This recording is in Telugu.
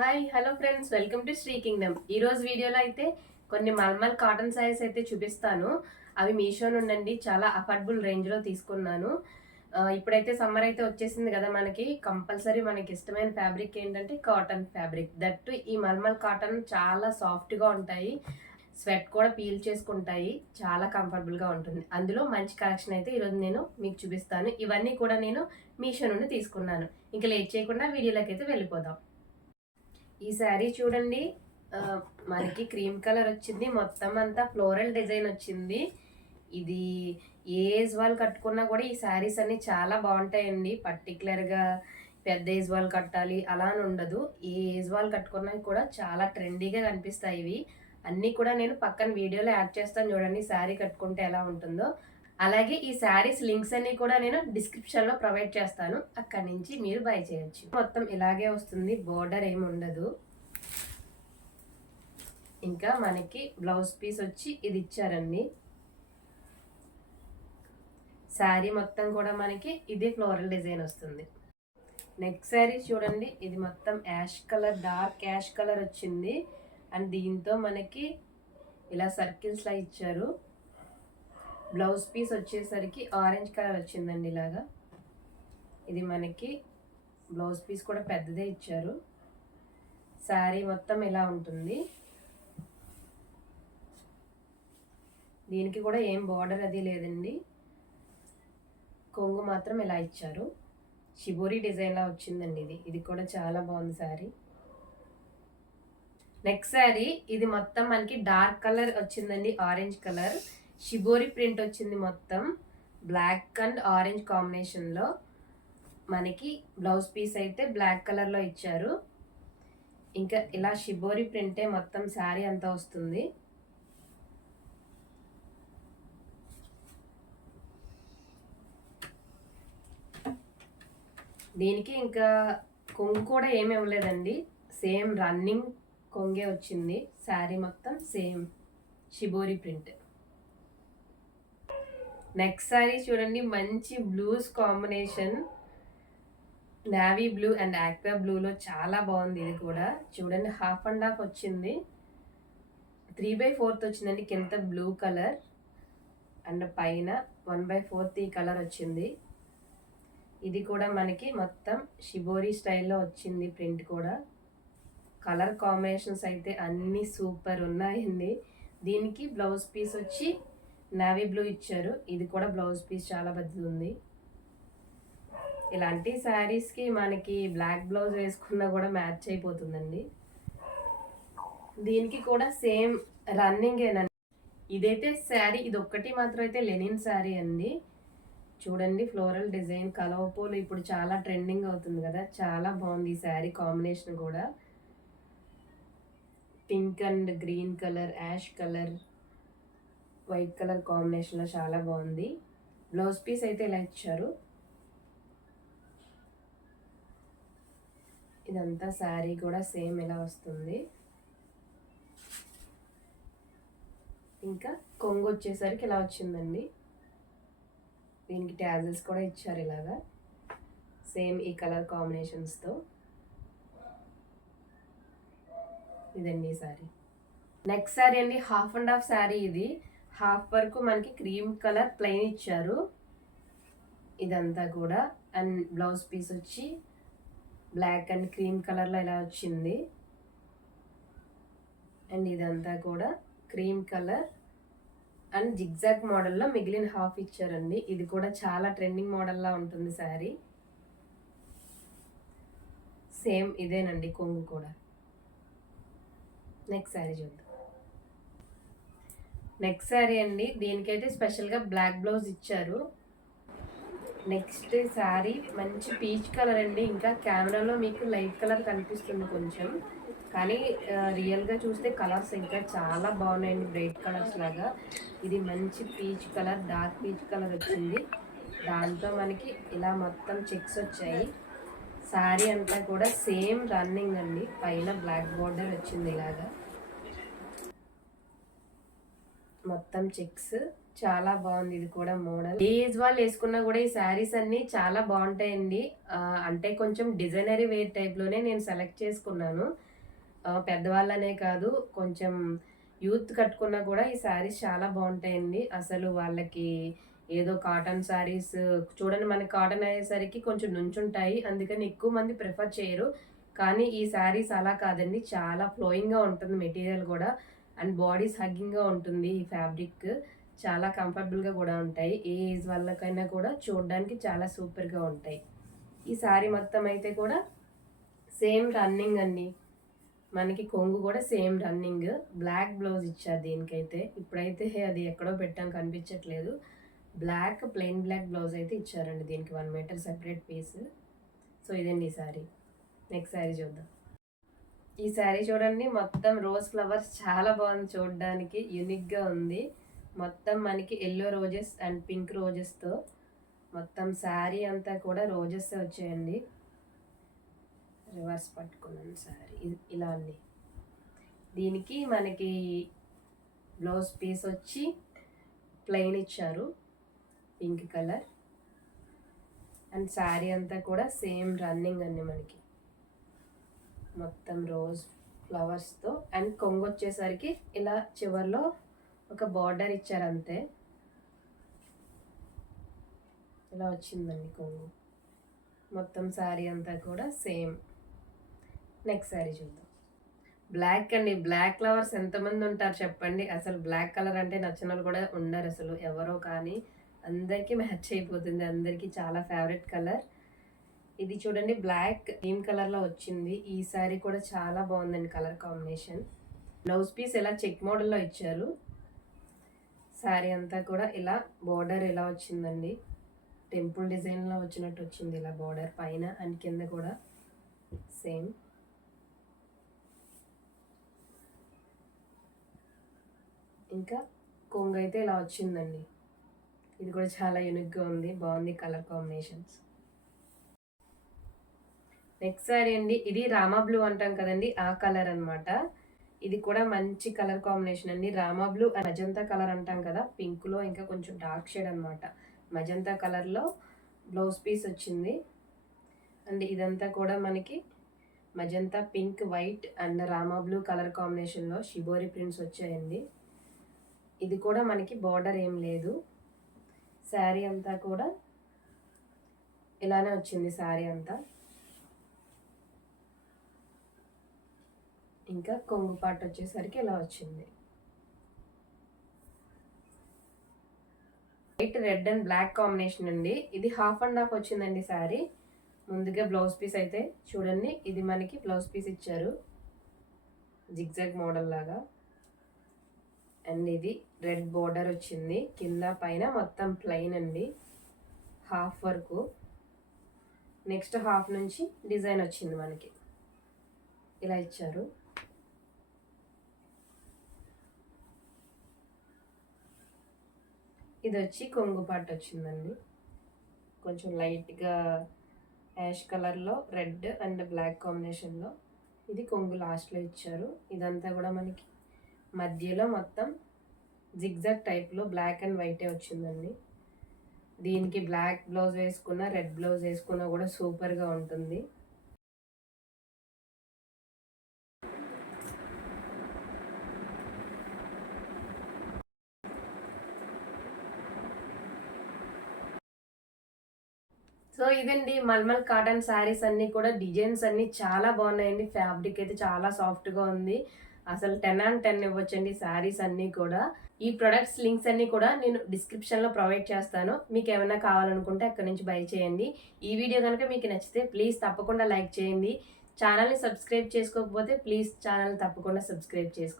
Hi hello friends, welcome to Sri kingdom. ఈరోజు వీడియోలో అయితే కొన్ని మల్మల్ కాటన్ శారీస్ అయితే చూపిస్తాను. అవి మీషో నుండి చాలా అఫోర్డబుల్ రేంజ్లో తీసుకున్నాను. ఇప్పుడైతే సమ్మర్ అయితే వచ్చేసింది కదా, మనకి కంపల్సరీ మనకి ఇష్టమైన ఫ్యాబ్రిక్ ఏంటంటే కాటన్ ఫ్యాబ్రిక్. దట్టు ఈ మల్మల్ కాటన్ చాలా సాఫ్ట్గా ఉంటాయి, స్వెట్ కూడా పీల్ చేసుకుంటాయి, చాలా కంఫర్టబుల్గా ఉంటుంది. అందులో మంచి కలెక్షన్ అయితే ఈరోజు నేను మీకు చూపిస్తాను. ఇవన్నీ కూడా నేను మీషో నుండి తీసుకున్నాను. ఇంకా లేట్ చేయకుండా వీడియోలోకి అయితే వెళ్ళిపోదాం. ఈ శారీ చూడండి, మనకి క్రీమ్ కలర్ వచ్చింది, మొత్తం అంతా ఫ్లోరల్ డిజైన్ వచ్చింది. ఇది ఏ ఏజ్ వాళ్ళు కట్టుకున్నా కూడా ఈ శారీస్ అన్ని చాలా బాగుంటాయండి. పర్టికులర్గా పెద్ద ఏజ్ వాళ్ళు కట్టాలి అలా అని ఉండదు, ఏ ఏజ్ వాళ్ళు కట్టుకున్నా కూడా చాలా ట్రెండీగా కనిపిస్తాయి. ఇవి అన్నీ కూడా నేను పక్కన వీడియోలో యాడ్ చేస్తాను, చూడండి శారీ కట్టుకుంటే ఎలా ఉంటుందో. అలాగే ఈ శారీస్ లింక్స్ అన్ని కూడా నేను డిస్క్రిప్షన్ లో ప్రొవైడ్ చేస్తాను, అక్కడి నుంచి మీరు బై చేయొచ్చు. మొత్తం ఇలాగే వస్తుంది, బోర్డర్ ఏమి ఉండదు. ఇంకా మనకి బ్లౌజ్ పీస్ వచ్చి ఇది ఇచ్చారండి. శారీ మొత్తం కూడా మనకి ఇది ఫ్లోరల్ డిజైన్ వస్తుంది. నెక్స్ట్ శారీ చూడండి, ఇది మొత్తం ash colour, dark ash colour వచ్చింది. అండ్ దీంతో మనకి ఇలా సర్కిల్స్ లా ఇచ్చారు. బ్లౌజ్ పీస్ వచ్చేసరికి ఆరెంజ్ కలర్ వచ్చిందండి ఇలాగా. ఇది మనకి బ్లౌజ్ పీస్ కూడా పెద్దదే ఇచ్చారు. శారీ మొత్తం ఇలా ఉంటుంది. దీనికి కూడా ఏం బార్డర్ అది లేదండి, కొంగు మాత్రం ఇలా ఇచ్చారు. షిబోరి డిజైన్లా వచ్చిందండి ఇది. ఇది కూడా చాలా బాగుంది శారీ. నెక్స్ట్ శారీ ఇది మొత్తం మనకి డార్క్ కలర్ వచ్చిందండి, ఆరెంజ్ కలర్. షిబోరి ప్రింట్ వచ్చింది, మొత్తం బ్లాక్ అండ్ ఆరెంజ్ కాంబినేషన్లో. మనకి బ్లౌజ్ పీస్ అయితే బ్లాక్ కలర్లో ఇచ్చారు. ఇంకా ఇలా షిబోరి ప్రింటే మొత్తం శారీ అంతా వస్తుంది. దీనికి ఇంకా కొంగు కూడా ఏమి ఇవ్వలేదండి, సేమ్ రన్నింగ్ కొంగే వచ్చింది. శారీ మొత్తం same shibori print. Next sari చూడండి, మంచి blues combination, navy blue and aqua బ్లూలో చాలా బాగుంది. ఇది కూడా చూడండి, హాఫ్ అండ్ హాఫ్ వచ్చింది, 3/4 వచ్చిందండి కింద బ్లూ కలర్, అండ్ పైన 1/4 ఈ కలర్ వచ్చింది. ఇది కూడా మనకి మొత్తం షిబోరి స్టైల్లో వచ్చింది ప్రింట్ కూడా. కలర్ కాంబినేషన్స్ అయితే అన్నీ సూపర్ ఉన్నాయండి. దీనికి బ్లౌజ్ పీస్ వచ్చి నావీ బ్లూ ఇచ్చారు. ఇది కూడా బ్లౌజ్ పీస్ చాలా పెద్దది ఉంది. ఇలాంటి శారీస్కి మనకి బ్లాక్ బ్లౌజ్ వేసుకున్నా కూడా మ్యాచ్ అయిపోతుందండి. దీనికి కూడా సేమ్ రన్నింగేనండి. ఇదైతే శారీ, ఇది ఒక్కటి మాత్రం అయితే లెనిన్ శారీ అండి. చూడండి, ఫ్లోరల్ డిజైన్, కలవపూలు ఇప్పుడు చాలా ట్రెండింగ్ అవుతుంది కదా, చాలా బాగుంది ఈ శారీ కాంబినేషన్ కూడా. Pink and green colour, ash colour, white colour కాంబినేషన్లో చాలా బాగుంది. బ్లౌజ్ పీస్ అయితే ఇలా ఇచ్చారు. ఇదంతా శారీ కూడా సేమ్ ఇలా వస్తుంది. ఇంకా కొంగు వచ్చేసరికి ఇలా వచ్చిందండి. దీనికి ట్యాజల్స్ కూడా ఇచ్చారు ఇలాగా, సేమ్ ఈ కలర్ కాంబినేషన్స్తో. ఇదండి శారీ. నెక్స్ట్ శారీ అండి, హాఫ్ అండ్ హాఫ్ శారీ. ఇది హాఫ్ వరకు మనకి క్రీమ్ కలర్ ప్లెయిన్ ఇచ్చారు ఇదంతా కూడా. అండ్ బ్లౌజ్ పీస్ వచ్చి బ్లాక్ అండ్ క్రీమ్ కలర్లో ఇలా వచ్చింది. అండ్ ఇదంతా కూడా క్రీమ్ కలర్ అండ్ జిగ్జాగ్ మోడల్లో మిగిలిన హాఫ్ ఇచ్చారండి. ఇది కూడా చాలా ట్రెండింగ్ మోడల్లా ఉంటుంది శారీ. సేమ్ ఇదేనండి కొంగు కూడా. నెక్స్ట్ శారీ చూద్దాం. నెక్స్ట్ శారీ అండి, దీనికైతే స్పెషల్గా బ్లాక్ బ్లౌజ్ ఇచ్చారు. నెక్స్ట్ శారీ మంచి పీచ్ కలర్ అండి. ఇంకా కెమెరాలో మీకు లైట్ కలర్ కనిపిస్తుంది కొంచెం, కానీ రియల్గా చూస్తే కలర్స్ ఇంకా చాలా బాగున్నాయండి, బ్రైట్ కలర్స్ లాగా. ఇది మంచి peach colour, dark peach colour వచ్చింది. దాంతో మనకి ఇలా మొత్తం చెక్స్ వచ్చాయి. శారీ అంతా కూడా సేమ్ రన్నింగ్ అండి, పైన బ్లాక్ బోర్డర్ వచ్చింది ఇలాగా, మొత్తం చెక్స్. చాలా బాగుంది ఇది కూడా మోడల్. ఏజ్ వాళ్ళు వేసుకున్నా కూడా ఈ శారీస్ అన్ని చాలా బాగుంటాయండి. అంటే కొంచెం డిజైనరీ వేర్ టైప్ లోనే నేను సెలెక్ట్ చేసుకున్నాను. పెద్దవాళ్ళనే కాదు, కొంచెం యూత్ కట్టుకున్నా కూడా ఈ శారీస్ చాలా బాగుంటాయండి. అసలు వాళ్ళకి ఏదో కాటన్ శారీస్ చూడండి, మనకి కాటన్ అయ్యేసరికి కొంచెం నుంచుంటాయి, అందుకని ఎక్కువ మంది ప్రిఫర్ చేయరు. కానీ ఈ శారీస్ అలా కాదండి, చాలా ఫ్లోయింగ్గా ఉంటుంది మెటీరియల్ కూడా, అండ్ బాడీస్ హగ్గింగ్గా ఉంటుంది. ఈ ఫ్యాబ్రిక్ చాలా కంఫర్టబుల్గా కూడా ఉంటాయి. ఏ ఏజ్ వాళ్ళకైనా కూడా చూడడానికి చాలా సూపర్గా ఉంటాయి. ఈ శారీ మొత్తం అయితే కూడా సేమ్ రన్నింగ్ అండి. మనకి కొంగు కూడా సేమ్ రన్నింగ్. బ్లాక్ బ్లౌజ్ ఇచ్చారు దీనికైతే. ఇప్పుడైతే అది ఎక్కడో పెట్టాం, కనిపించట్లేదు. బ్లాక్ ప్లెయిన్ బ్లాక్ బ్లౌజ్ అయితే ఇచ్చారండి దీనికి 1 మీటర్ సెపరేట్ పీస్. సో ఇదండి ఈ శారీ. నెక్స్ట్ శారీ చూద్దాం. ఈ శారీ చూడండి, మొత్తం రోజ్ ఫ్లవర్స్, చాలా బాగుంది చూడడానికి, యూనిక్గా ఉంది. మొత్తం మనకి ఎల్లో రోజెస్ అండ్ పింక్ రోజెస్తో మొత్తం శారీ అంతా కూడా రోజెస్ వచ్చాయండి. రివర్స్ పట్టుకున్నాను శారీ, ఇలా ఉంది. దీనికి మనకి బ్లౌజ్ పీస్ వచ్చి ప్లెయిన్ ఇచ్చారు, పింక్ కలర్. అండ్ శారీ అంతా కూడా సేమ్ రన్నింగ్ అండి మనకి, మొత్తం రోజ్ ఫ్లవర్స్తో. అండ్ కొంగు వచ్చేసరికి ఇలా చివర్లో ఒక బార్డర్ ఇచ్చారు అంతే, ఇలా వచ్చిందండి కొంగు. మొత్తం శారీ అంతా కూడా సేమ్. నెక్స్ట్ శారీ చూద్దాం. బ్లాక్ అండి. బ్లాక్ ఫ్లవర్స్ ఎంతమంది ఉంటారు చెప్పండి. అసలు బ్లాక్ కలర్ అంటే నచ్చిన వాళ్ళు కూడా ఉండరు అసలు, ఎవరో కానీ అందరికీ మ్యాచ్ అయిపోతుంది, అందరికీ చాలా ఫేవరెట్ కలర్. ఇది చూడండి, బ్లాక్ క్రీమ్ కలర్లో వచ్చింది. ఈ శారీ కూడా చాలా బాగుందండి కలర్ కాంబినేషన్. బ్లౌజ్ పీస్ ఇలా చెక్ మోడల్లో ఇచ్చారు. శారీ అంతా కూడా ఇలా బోర్డర్ ఇలా వచ్చిందండి, టెంపుల్ డిజైన్లో వచ్చినట్టు వచ్చింది ఇలా బోర్డర్ పైన అండ్ కింద కూడా సేమ్. ఇంకా కొంగు అయితే ఇలా వచ్చిందండి. ఇది కూడా చాలా యూనిక్గా ఉంది, బాగుంది కలర్ కాంబినేషన్స్. నెక్స్ట్ శారీ అండి, ఇది రామా బ్లూ అంటాం కదండి, ఆ కలర్ అనమాట. ఇది కూడా మంచి కలర్ కాంబినేషన్ అండి. రామా బ్లూ మజంతా కలర్ అంటాం కదా, పింక్లో ఇంకా కొంచెం డార్క్ షేడ్ అనమాట. మజంతా కలర్లో బ్లౌజ్ పీస్ వచ్చింది. అండ్ ఇదంతా కూడా మనకి magenta pink, white and Rama blue colour కాంబినేషన్లో షిబోరి ప్రింట్స్ వచ్చాయండి. ఇది కూడా మనకి బార్డర్ ఏం లేదు. శారీ అంతా కూడా ఇలానే వచ్చింది శారీ అంతా. ఇంకా కొంగు పార్ట్ వచ్చేసరికి ఇలా వచ్చింది. White, red and black combination అండి. ఇది హాఫ్ అండ్ హాఫ్ వచ్చిందండి శారీ. ముందుగా బ్లౌజ్ పీస్ అయితే చూడండి, ఇది మనకి బ్లౌజ్ పీస్ ఇచ్చారు జిగ్జాగ్ మోడల్ లాగా. అండ్ ఇది రెడ్ బోర్డర్ వచ్చింది, కింద పైన మొత్తం ప్లెయిన్ అండి, హాఫ్ వరకు. నెక్స్ట్ హాఫ్ నుంచి డిజైన్ వచ్చింది మనకి, ఇలా ఇచ్చారు. ఇది వచ్చి కొంగు పార్ట్ వచ్చిందండి, కొంచెం లైట్గా యాష్ కలర్లో రెడ్ అండ్ బ్లాక్ కాంబినేషన్లో. ఇది కొంగు లాస్ట్లో ఇచ్చారు. ఇదంతా కూడా మనకి మధ్యలో మొత్తం జిగ్జాగ్ టైప్లో బ్లాక్ అండ్ వైటే వచ్చిందండి. దీనికి బ్లాక్ బ్లౌజ్ వేసుకున్న, రెడ్ బ్లౌజ్ వేసుకున్నా కూడా సూపర్గా ఉంటుంది. సో ఇదండి మల్మల్ కాటన్ శారీస్ అన్నీ కూడా, డిజైన్స్ అన్నీ చాలా బాగున్నాయండి. ఫ్యాబ్రిక్ అయితే చాలా సాఫ్ట్గా ఉంది, అసలు 10 on 10 ఇవ్వచ్చండి శారీస్ అన్నీ కూడా. ఈ ప్రొడక్ట్స్ లింక్స్ అన్నీ కూడా నేను డిస్క్రిప్షన్లో ప్రొవైడ్ చేస్తాను, మీకు ఏమైనా కావాలనుకుంటే అక్కడ నుంచి బై చేయండి. ఈ వీడియో కనుక మీకు నచ్చితే ప్లీజ్ తప్పకుండా లైక్ చేయండి. ఛానల్ని సబ్స్క్రైబ్ చేసుకోకపోతే ప్లీజ్ ఛానల్ తప్పకుండా సబ్స్క్రైబ్ చేసుకోండి.